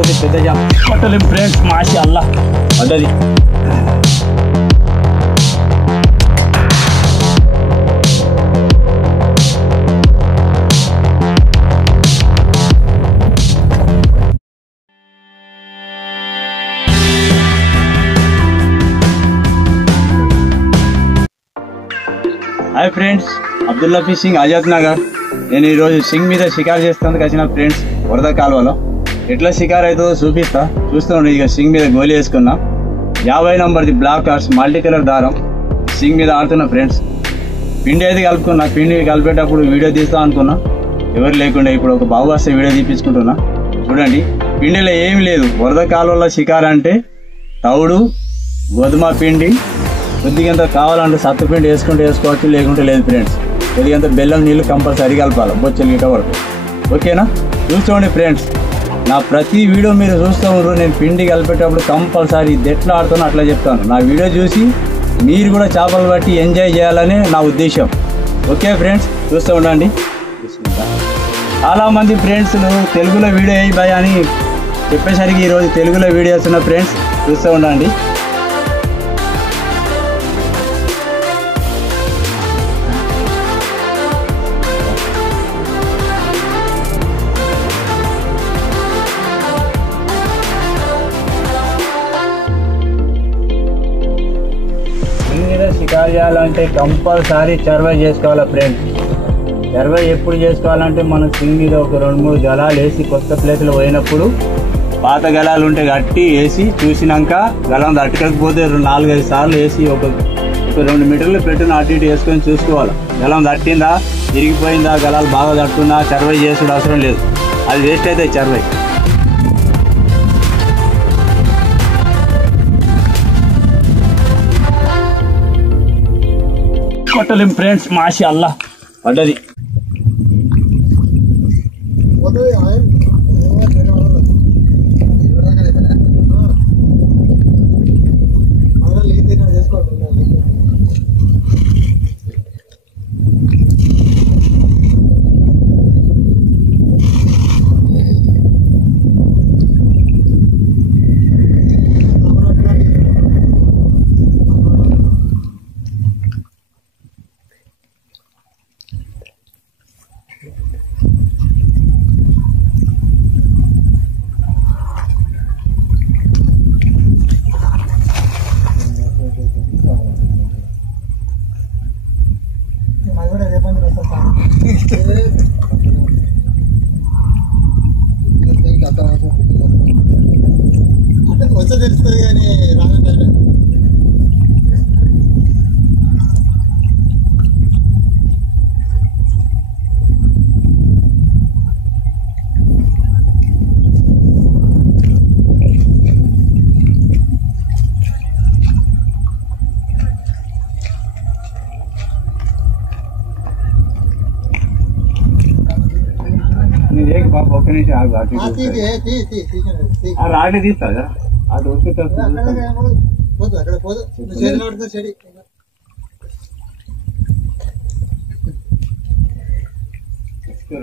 లేకపోతే పెద్ద jam పట్టలేం friends. మాషి అల్లా పడ్డది. Hi friends, Abdullah fishing Azad Nagar. నేను ఈరోజు సింగ్ మీద షికారు చేస్తానికి వచ్చిన ఫ్రెండ్స్. వరద కాలువలో ఎట్లా షికారు అవుతుందో చూపిస్తా. చూస్తాను. ఇక సింగ్ మీద గోలీ వేసుకున్నా. 50 నంబర్ది బ్లాక్ కార్డ్స్ మల్టీ కలర్ దారం సింగ్ మీద ఆడుతున్నా ఫ్రెండ్స్. పిండి అయితే కలుపుకున్నా. పిండి కలిపేటప్పుడు వీడియో తీస్తా అనుకున్నా, ఎవరు లేకుండా ఇప్పుడు ఒక బాబు వస్తే వీడియో తీపించుకుంటున్నా. చూడండి, పిండిలో ఏమి లేదు. వరద కాలువలో షికారు అంటే తౌడు, గోధుమ పిండి, కొద్దిగంత కావాలంటే సత్తుపిండి వేసుకుంటే వేసుకోవచ్చు, లేకుంటే లేదు ఫ్రెండ్స్. కొద్దిగంత బెల్లం నీళ్ళు కంపల్సరీ కలపాలి, బొచ్చలు గిట్ట పడుతుంది. ఓకేనా? చూసుకోండి ఫ్రెండ్స్, నా ప్రతి వీడియో మీరు చూస్తూ ఉంటారు. నేను పిండి కలిపేటప్పుడు కంపల్సరీ ఇది ఎట్లా ఆడుతానో అట్లా చెప్తాను. నా వీడియో చూసి మీరు కూడా చేపలు పట్టి ఎంజాయ్ చేయాలని నా ఉద్దేశం. ఓకే ఫ్రెండ్స్, చూస్తూ ఉండండి. చాలామంది ఫ్రెండ్స్ తెలుగులో వీడియో వేయి బాయ్ అని చెప్పేసరికి ఈరోజు తెలుగులో వీడియో వేస్తున్న ఫ్రెండ్స్. చూస్తూ ఉండండి. షికారు చేయాలంటే కంపల్సరీ సర్వే చేసుకోవాలి ఫ్రెండ్స్. సర్వే ఎప్పుడు చేసుకోవాలంటే మనం సింగ్ మీద ఒక 2-3 గలాలు వేసి కొత్త ప్లేస్లో పోయినప్పుడు పాత గలాలు ఉంటే కట్టి వేసి చూసినాక గలం తట్టకపోతే 4-5 సార్లు వేసి ఒక 2 మీటర్లు పెట్టిన అటు ఇటు వేసుకొని చూసుకోవాలి. గలం తట్టిందా, ఇరిగిపోయిందా, గలాలు బాగా తట్టున్నా సర్వే చేసుడు అవసరం లేదు. అది వేస్ట్ అయితే సర్వే. పట్టలేం ఫ్రెండ్స్. మాషి అల్లా పడ్డది. వచ్చే తెలుస్తుంది కానీ రానంటే బాబు ఒక్క నిమిషం ఆగు. రాడ్ని తీస్తా అటు వస్తుంటే పోదు, అక్కడ పోదు. చెడి చెడి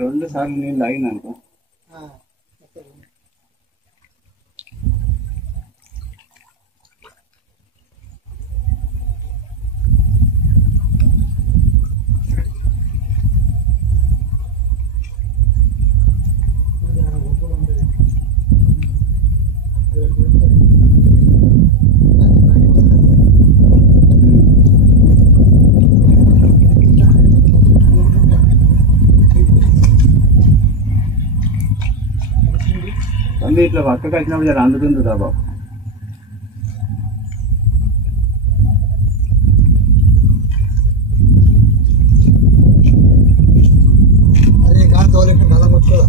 2 సార్లు నీళ్ళు తాగినానుకో. ఇట్లా పక్కకి వచ్చినప్పుడు జర అందుతుంది బాబు. అరే కాదు తోలేక నల్ల ముట్టుకోదా.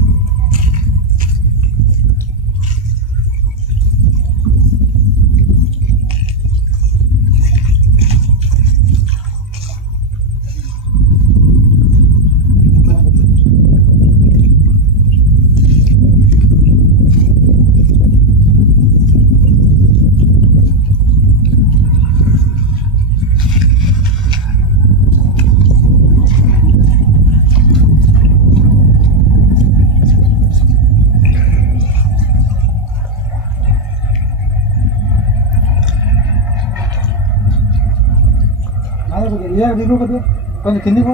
దిగు కొద్దిగా కొంచెం కింది పో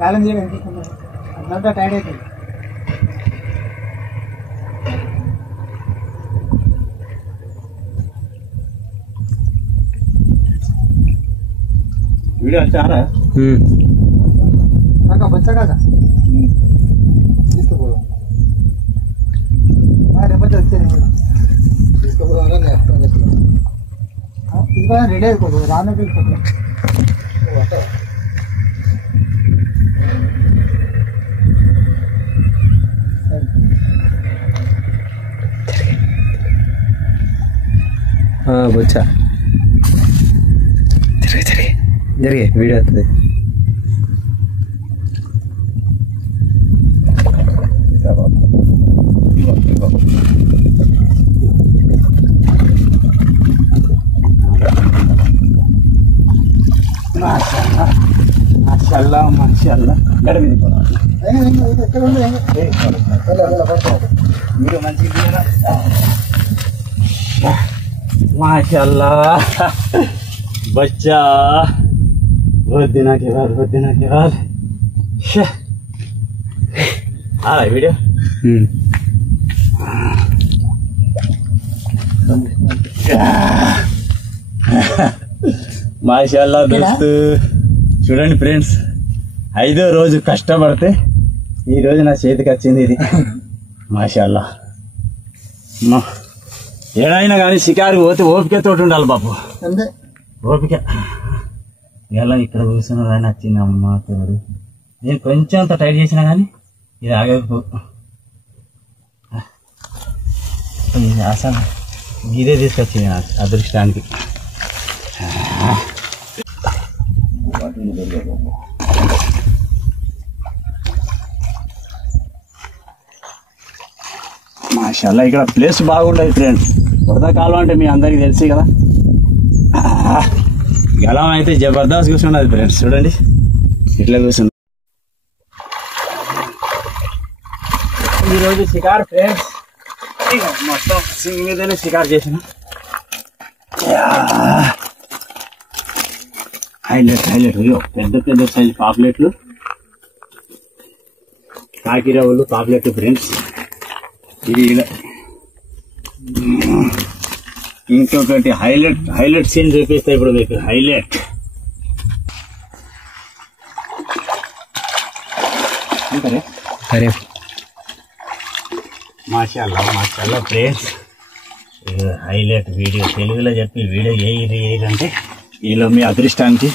బ్యాలెన్స్ చేయడం అదంతా టైట్ అవుతుంది. వీడియో వచ్చారా కాక బచ్చా కాక తీసుకుపోదాం రేపటి వచ్చేది తీసుకుపోదాం రెడీ అయిపోదు రాను తీసుకుంటాం. బొచ్చా జరిగే వీడియో అవుతుంది. మాషాల్లా మాషాల్లా ఎక్కడ మీరు మంచిగా మాషాల్లా బచ్చా बहुत दिनों के बाद आ रहा है वीडियो. మాషాల్లా దోస్తు చూడండి ఫ్రెండ్స్, 5వ రోజు కష్టపడితే ఈ రోజు నా చేతికి వచ్చింది ఇది. మాషాల్లా ఏడైనా కానీ షికారుకి పోతే ఓపికతోటి ఉండాలి బాబు, అంతే ఓపిక. ఎలా ఇక్కడ కూర్చున్న ఆయన వచ్చింది అమ్మ తోడు. నేను కొంచెం అంత టైట్ చేసినా కానీ ఇది ఆగకపో. అసలు ఇదే తీసుకొచ్చింది అదృష్టానికి. మాషాల్లా ఇక్కడ ప్లేస్ బాగుండదు ఫ్రెండ్స్. వరదకాలం అంటే మీ అందరికీ తెలిసి కదా. గలం అయితే జబర్దస్త్ కూర్చున్నది ఫ్రెండ్స్, చూడండి ఇట్లా కూర్చుంది. ఈరోజు షికార్ ఫ్రెండ్స్ మొత్తం సింగ్ మీదనే షికార్ చేసిన. హైలైట్ పెద్ద పెద్ద సైజు పాపులెట్లు, కాకిరవులు పాపులెట్ ఫ్రెండ్స్. ఇది ఇంకొకటి హైలైట్ సీన్ చూపిస్తా ఇప్పుడు మీకు. హైలైట్ సరే మాషాల్లా ఫ్రెండ్స్, హైలైట్ వీడియో తెలుగులో చెప్పి వీడియో ఏదంటే ఈలో మీ అదృష్టానికి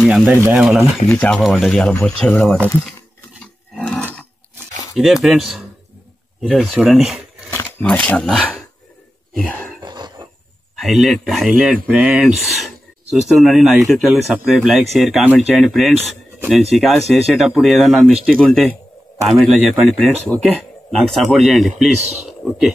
మీ అందరి దయ వలన ఇది చేప పడ్డది, అలా బొచ్చ కూడా పడ్డది. ఇదే ఫ్రెండ్స్ ఈరోజు చూడండి. మాషాల్లా హైలైట్ ఫ్రెండ్స్. చూస్తుండండి. నా యూట్యూబ్ ఛానల్కి సబ్స్క్రైబ్, లైక్, షేర్, కామెంట్ చేయండి ఫ్రెండ్స్. నేను షికారు చేసేటప్పుడు ఏదైనా మిస్టేక్ ఉంటే కామెంట్లో చెప్పండి ఫ్రెండ్స్. ఓకే, నాకు సపోర్ట్ చేయండి ప్లీజ్. ఓకే.